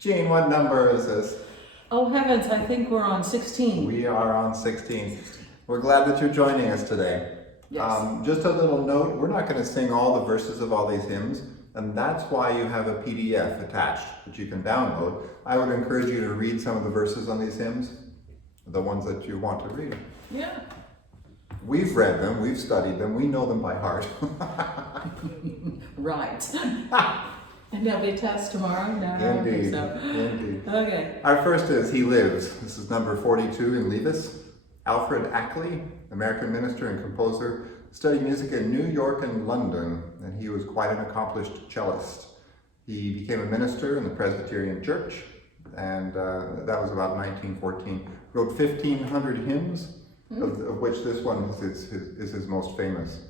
Jean, what number is this? Oh heavens, I think we're on 16. We are on 16. We're glad that you're joining us today. Yes. Just a little note, we're not going to sing all the verses of all these hymns, and that's why you have a PDF attached that you can download. I would encourage you to read some of the verses on these hymns, the ones that you want to read. Yeah. We've read them, we've studied them, we know them by heart. Right. And there'll be a test tomorrow? No, I don't think Indeed, so. indeed. Okay. Our first is He Lives. This is number 42 in Levis. Alfred Ackley, American minister and composer, studied music in New York and London, and he was quite an accomplished cellist. He became a minister in the Presbyterian Church, and that was about 1914. Wrote 1,500 hymns, of which this one is his most famous.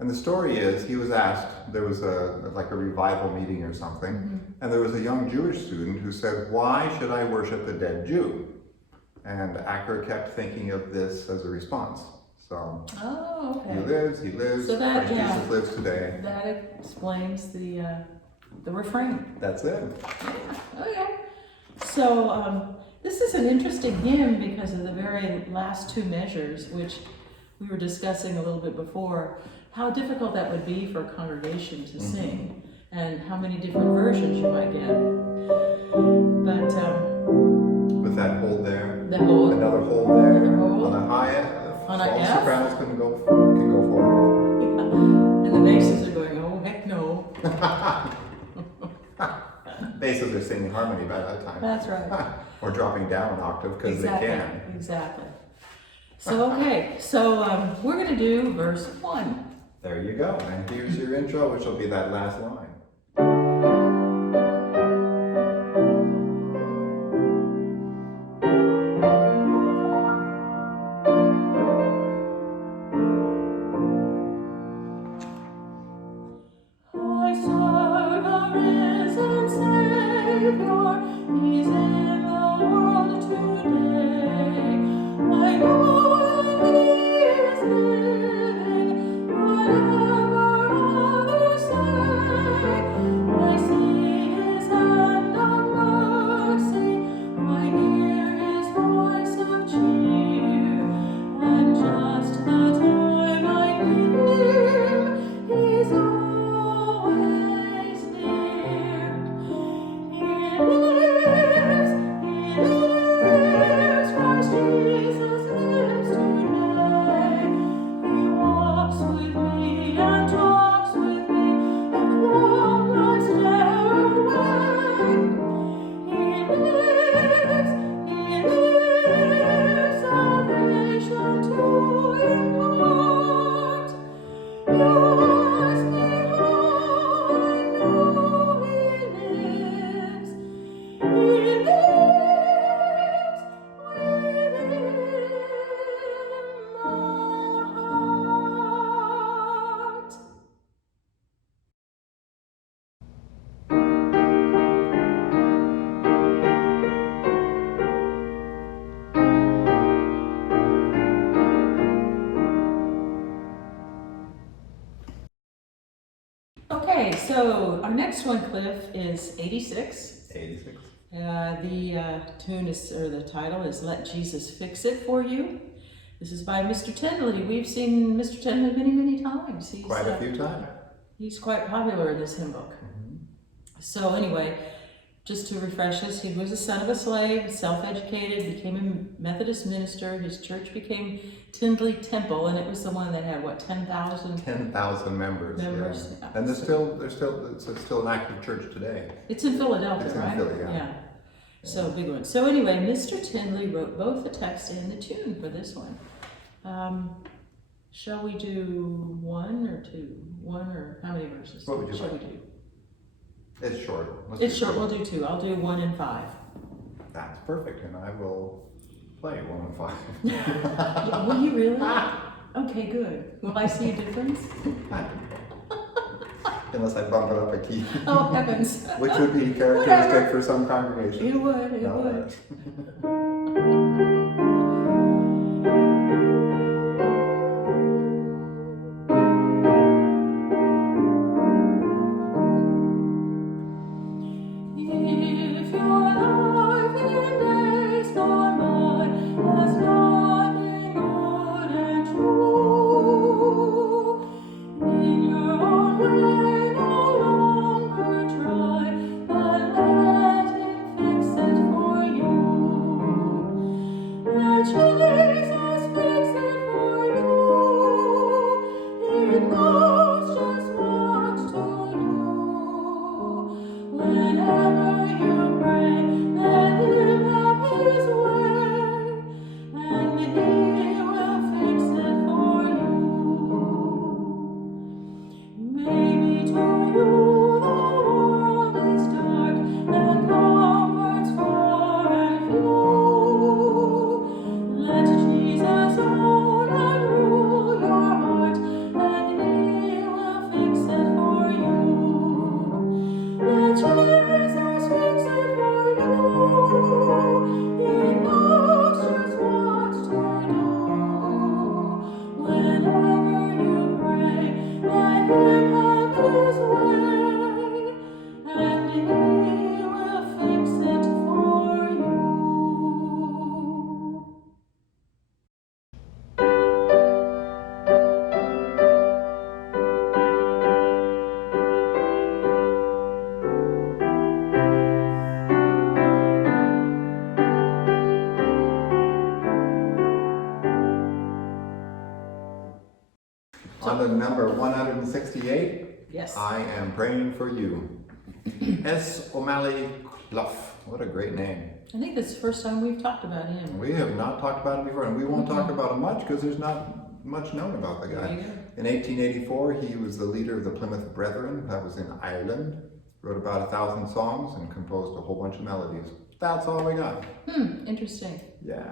And the story is, he was asked, there was a revival meeting or something, and there was a young Jewish student who said, "Why should I worship a dead Jew?" And Acker kept thinking of this as a response. So, Oh, okay. he lives, So that, Christ yeah. Jesus lives today. That explains the refrain. That's it. Okay. So this is an interesting hymn because of the very last two measures, which we were discussing a little bit before, how difficult that would be for a congregation to sing, and how many different versions you might get. But With that hold there, the whole, another hold there, Another hold. on a high F, On a all F? sopranos can go forward. and the basses are going, oh heck no. Basses are singing harmony by that time. That's right. Or dropping down an octave because they can. Exactly. So okay, so we're going to do verse 1. There you go. And here's your intro, which will be that last line. I serve a risen Savior, He's in the world today. I know that He is living, whatever others say. I see His hand of mercy, I hear His voice of cheer, and just the time I need Him, He's always near. He lives, Christ Jesus lives today. He walks with me and talks with me along life's stairway. He lives, salvation to impart. Yes, I know He lives. He lives within my heart. Okay, so our next one, Cliff, is 86. 86. The tune is, or the title is Let Jesus Fix It For You. This is by Mr. Tindley. We've seen Mr. Tindley many, many times. He's, Quite a few times. He's quite popular in this hymn book. So anyway, just to refresh us, he was a son of a slave, self-educated, became a Methodist minister. His church became Tindley Temple, and it was the one that had, what, 10,000? 10,000 members. Members, Yeah. yeah. And it's still an active church today. It's in Philadelphia, It's in right? Philly, yeah. So big one. So anyway, Mr. Tindley wrote both the text and the tune for this one. Shall we do 1 or 2? 1 or how many verses? What would you shall like? we do? It's short. Let's It's do short. We'll do 2. I'll do 1 and 5. That's perfect, and I will play 1 and 5. Will you really? Okay, good. Will I see a difference? Unless I bump it up a key. Oh heavens! Which would be characteristic Whatever. for some congregations. It would. It No, would. If your number 168. Yes. I Am Praying for You. S. O'Malley Clough. What a great name. I think this is the first time we've talked about him. We have not talked about him before, and we won't talk about him much because there's not much known about the There guy. you go. In 1884, he was the leader of the Plymouth Brethren. That was in Ireland. Wrote about 1,000 songs and composed a whole bunch of melodies. That's all we got. Interesting. Yeah.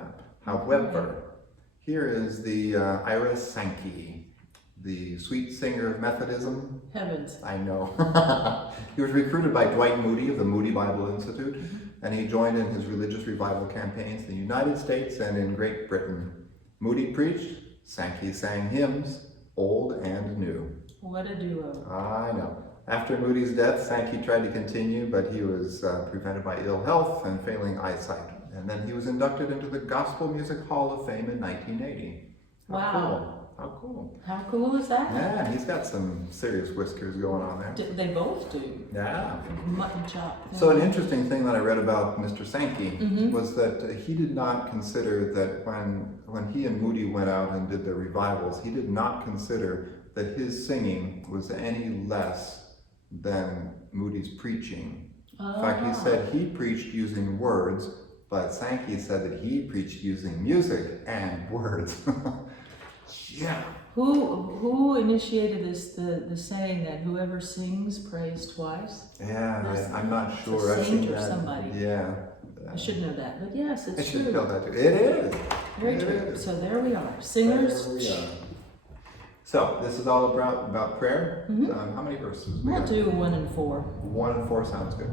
However, here is the Ira Sankey, the sweet singer of Methodism. Heavens. I know. He was recruited by Dwight Moody of the Moody Bible Institute, and he joined in his religious revival campaigns in the United States and in Great Britain. Moody preached, Sankey sang hymns, old and new. What a duo. I know. After Moody's death, Sankey tried to continue, but he was prevented by ill health and failing eyesight. And then he was inducted into the Gospel Music Hall of Fame in 1980. Wow. Cool. How cool. How cool is that? Yeah, he's got some serious whiskers going on there. They both do. Yeah. Mutton chop. So an interesting thing that I read about Mr. Sankey was that he did not consider that when he and Moody went out and did their revivals, he did not consider that his singing was any less than Moody's preaching. In fact, he said he preached using words, but Sankey said that he preached using music and words. Yeah. Who initiated this the saying that whoever sings prays twice? Yeah, I'm not It's a sure. I've saint seen or that. somebody. Yeah. I should know that, but yes, I it's should true. know that too. It is. Very It true. is. So there we are, singers. There we are. So this is all about prayer. How many verses? We We'll got do 1 and 4. 1 and 4 sounds good.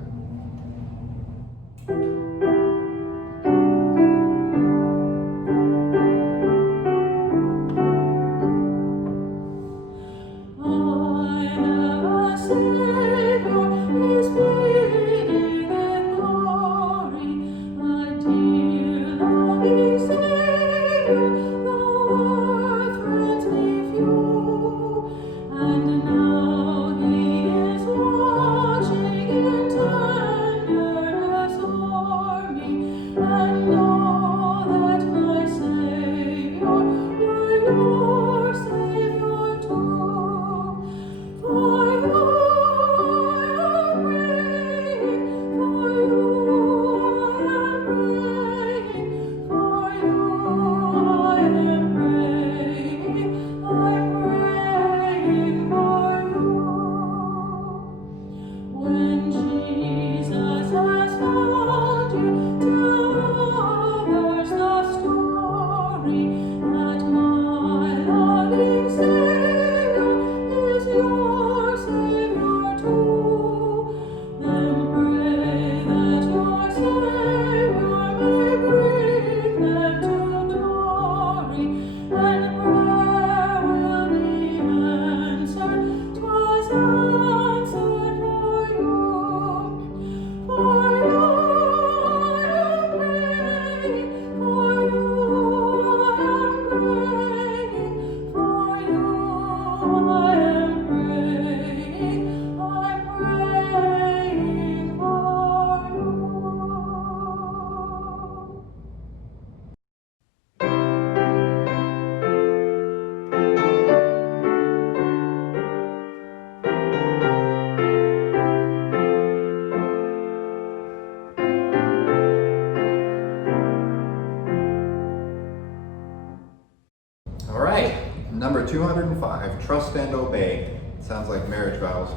Number 205, Trust and Obey. Sounds like marriage vows.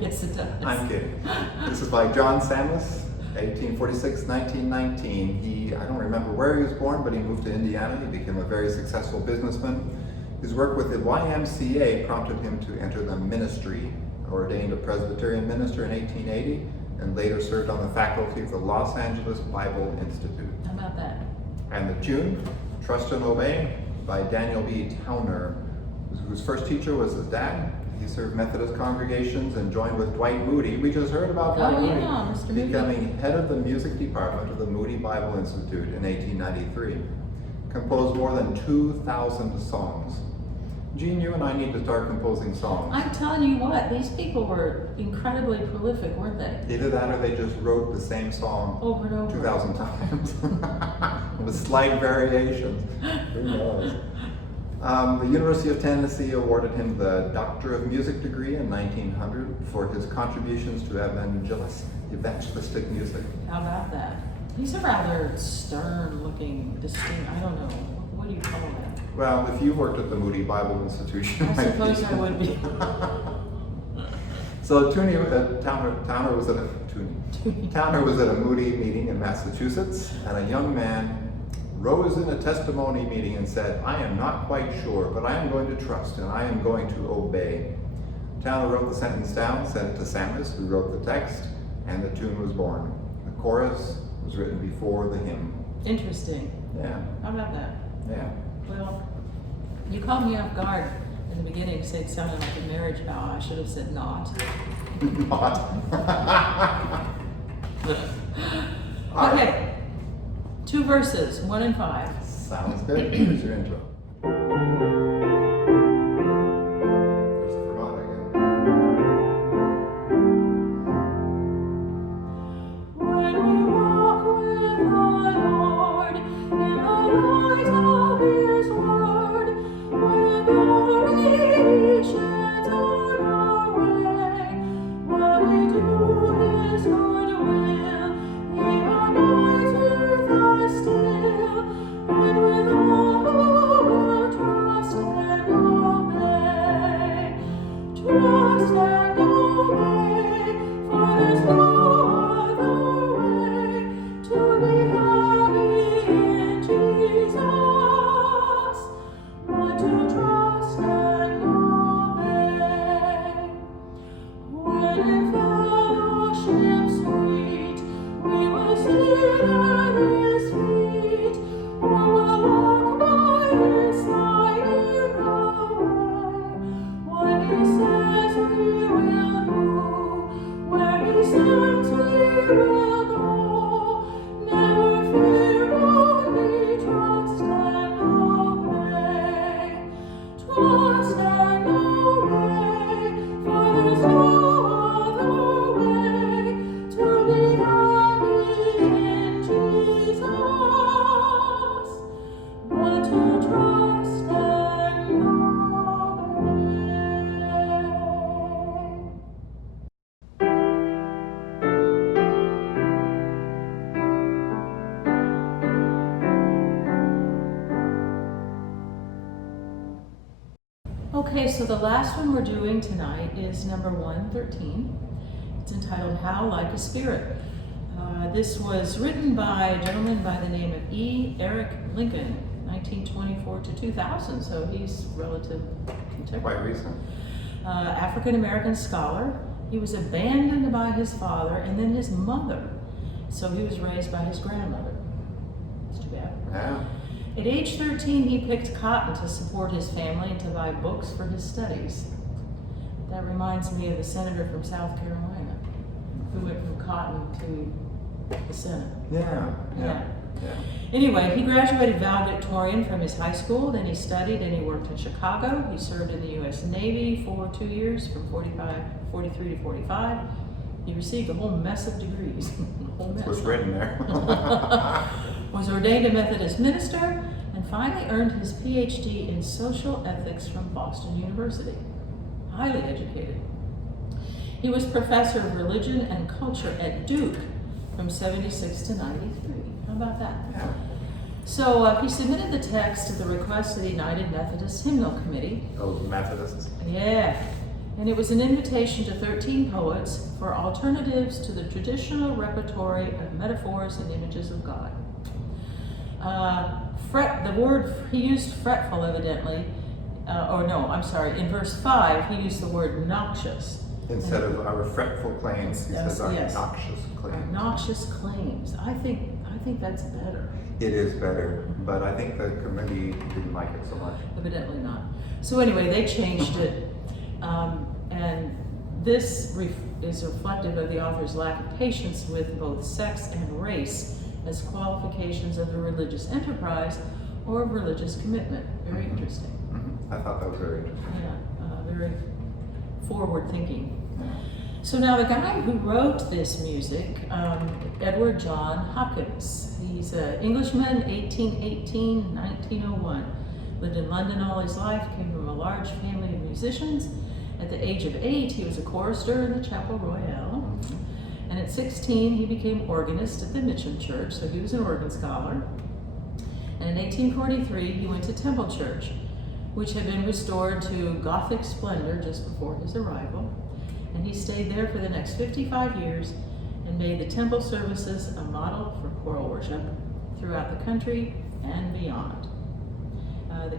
Yes, it does. I'm kidding. This is by John Sammis, 1846-1919. I don't remember where he was born, but he moved to Indiana. He became a very successful businessman. His work with the YMCA prompted him to enter the ministry, ordained a Presbyterian minister in 1880, and later served on the faculty of the Los Angeles Bible Institute. How about that? And the tune, Trust and Obey, by Daniel B. Towner, whose first teacher was his dad. He served Methodist congregations and joined with Dwight Moody. We just heard about Dwight Moody, Mr. Moody. becoming head of the music department of the Moody Bible Institute in 1893. Composed more than 2,000 songs. Gene, you and I need to start composing songs. I'm telling you what, these people were incredibly prolific, weren't they? Either that or they just wrote the same song Over and over. 2,000 times with slight variations. Who knows? The University of Tennessee awarded him the Doctor of Music degree in 1900 for his contributions to evangelistic music. How about that? He's a rather stern-looking, distinct. I don't know. What do you call that? Well, if you worked at the Moody Bible Institution, I suppose I would be. So Towner was at a Moody meeting in Massachusetts, and a young man rose in a testimony meeting and said, "I am not quite sure, but I am going to trust and I am going to obey." Towner wrote the sentence down, sent it to Sammis, who wrote the text, and the tune was born. The chorus was written before the hymn. Interesting. Yeah, How about that? yeah. Well, you caught me off guard in the beginning, saying it sounded like a marriage vow. I should have said not. Not. All right. Okay. 2 verses, 1 and 5. Sounds good. Here's your intro. There's the fermata again. When we walk with the Lord in the light of His word, when glory shines on our way, while we do His good will, He abides with us still, and with all will trust and obey. Trust and obey, for there's no other way to be happy in Jesus, but to trust and obey. When in fellowship sweet we will sit at His feet, or will walk by His side in the way. What He says we will do, where He sends we will go. Never fear, only trust and obey. Trust and obey, for there's no other way to be happy in Jesus, but to trust and obey. Okay, so the last one we're doing tonight is number 113. It's entitled How Like a Spirit. This was written by a gentleman by the name of E. Eric Lincoln, 1924 to 2000, so he's relative contemporary. Quite recent. African-American scholar. He was abandoned by his father and then his mother, so he was raised by his grandmother. It's too bad. Yeah. At age 13, he picked cotton to support his family and to buy books for his studies. That reminds me of the senator from South Carolina who went from cotton to the Senate. Yeah. Yeah. Yeah. Anyway, he graduated valedictorian from his high school, then he studied and he worked in Chicago. He served in the U.S. Navy for 2 years, from 43 to 45. He received a whole mess of degrees. A whole mess. That's what's written there. Was ordained a Methodist minister, and finally earned his PhD in social ethics from Boston University. Highly educated. He was professor of religion and culture at Duke from 76 to 93. How about that? Yeah. So he submitted the text at the request of the United Methodist Hymnal Committee. Those Methodists. Yeah. And it was an invitation to 13 poets for alternatives to the traditional repertory of metaphors and images of God. The word, he used fretful evidently, in verse 5, he used the word noxious. Instead of our fretful claims, he says our Yes. noxious claims. Noxious claims. I think that's better. It is better, but I think the committee didn't like it so much. Evidently not. So anyway, they changed it, and this is reflective of the author's lack of patience with both sex and race as qualifications of a religious enterprise or of religious commitment. Very interesting. Mm-hmm. I thought that was very interesting. Yeah, very forward thinking. So now the guy who wrote this music, Edward John Hopkins, he's an Englishman, 1818-1901. lived in London all his life, came from a large family of musicians. At the age of 8, he was a chorister in the Chapel Royal. And at 16, he became organist at the Mitcham Church, so he was an organ scholar. And in 1843, he went to Temple Church, which had been restored to Gothic splendor just before his arrival. And he stayed there for the next 55 years and made the temple services a model for choral worship throughout the country and beyond.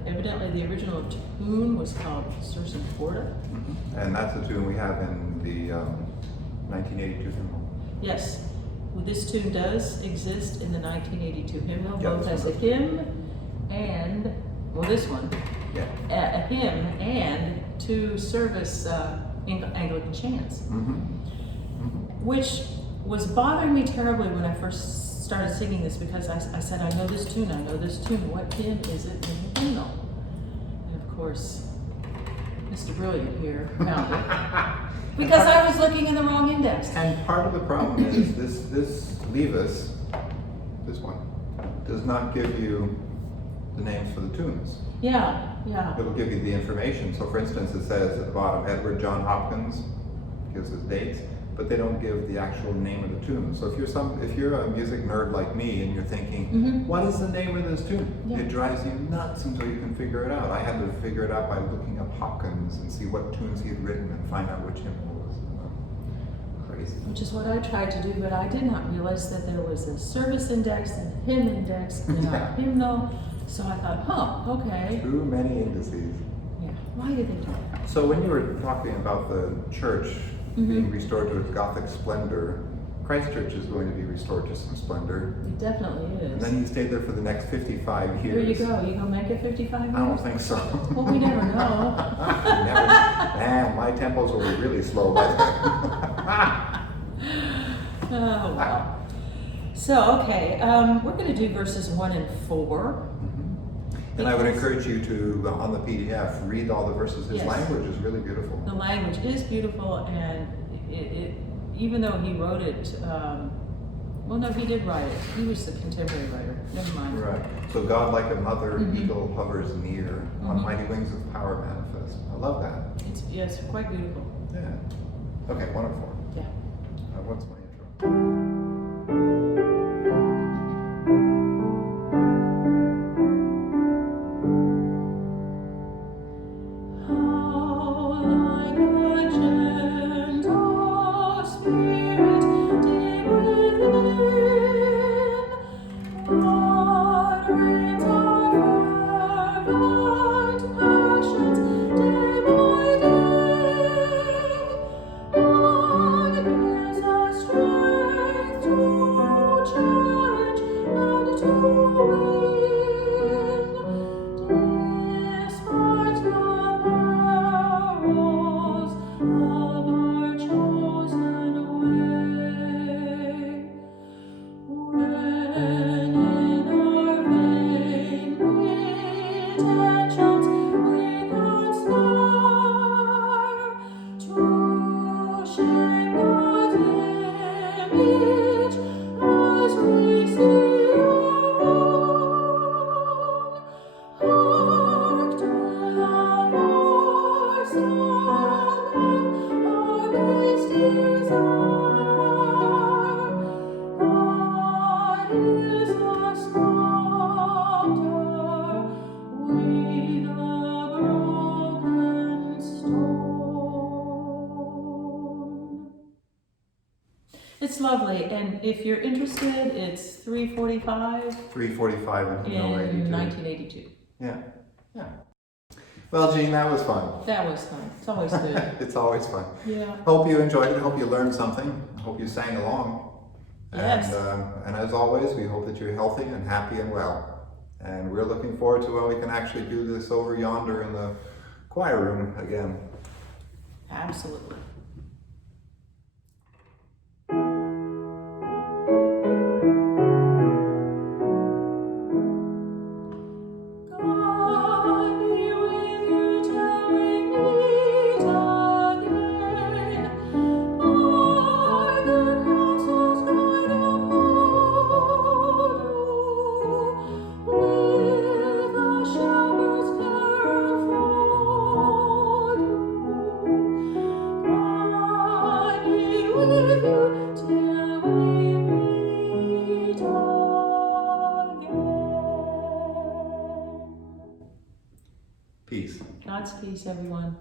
Evidently, the original tune was called Sursum Corda. And that's the tune we have in the 1982 hymnal. Yes, well, this tune does exist in the 1982 hymnal, Yeah, both this as a one does. hymn and, well, this one, Yeah. a hymn and two service Anglican chants, which was bothering me terribly when I first started singing this, because I said, I know this tune, what hymn is it in the hymnal? And of course, Mr. Brilliant here found it. Because I was looking in the wrong index. And part of the problem is this leavus, this one, does not give you the names for the tunes. Yeah. It'll give you the information. So for instance, it says at the bottom, Edward John Hopkins, gives his dates, but they don't give the actual name of the tune. So if you're a music nerd like me and you're thinking, what is the name of this tune? Yeah. It drives you nuts until you can figure it out. I had to figure it out by looking up Hopkins and see what tunes he'd written and find out which hymn it was. Crazy. Which is what I tried to do, but I did not realize that there was a service index and a hymn index and Yeah. a hymnal. So I thought, okay. Too many indices. Yeah. Why did they do that? So when you were talking about the church being restored to its Gothic splendor, Christ Church is going to be restored to some splendor. It definitely And is. then he stayed there for the next 55 years. There you go. You gonna make it 55 years? I don't think so. Well, we never know. Never. Man, my tempos will be really slow by then. Oh, well. So, okay, we're going to do verses 1 and 4. And I would encourage you to, on the PDF, read all the verses. His Yes. language is really beautiful. The language is beautiful, and it even though he wrote it, well, no, he did write it. He was a contemporary writer. Never mind. Right. So God, like a mother eagle, hovers near. On mighty wings of power manifest. I love that. It's quite beautiful. Yeah. Okay, 1 and 4. Yeah. What's my intro? It's lovely, and if you're interested, it's 345 345 in in 1982. Yeah. Well, Jean, that was fun. That was fun. It's always good. It's always fun. Yeah. Hope you enjoyed it. Hope you learned something. Hope you sang along. Yes. And as always, we hope that you're healthy and happy and well. And we're looking forward to when we can actually do this over yonder in the choir room again. Absolutely. With the shepherds with you till we meet again. Peace. God's peace, everyone.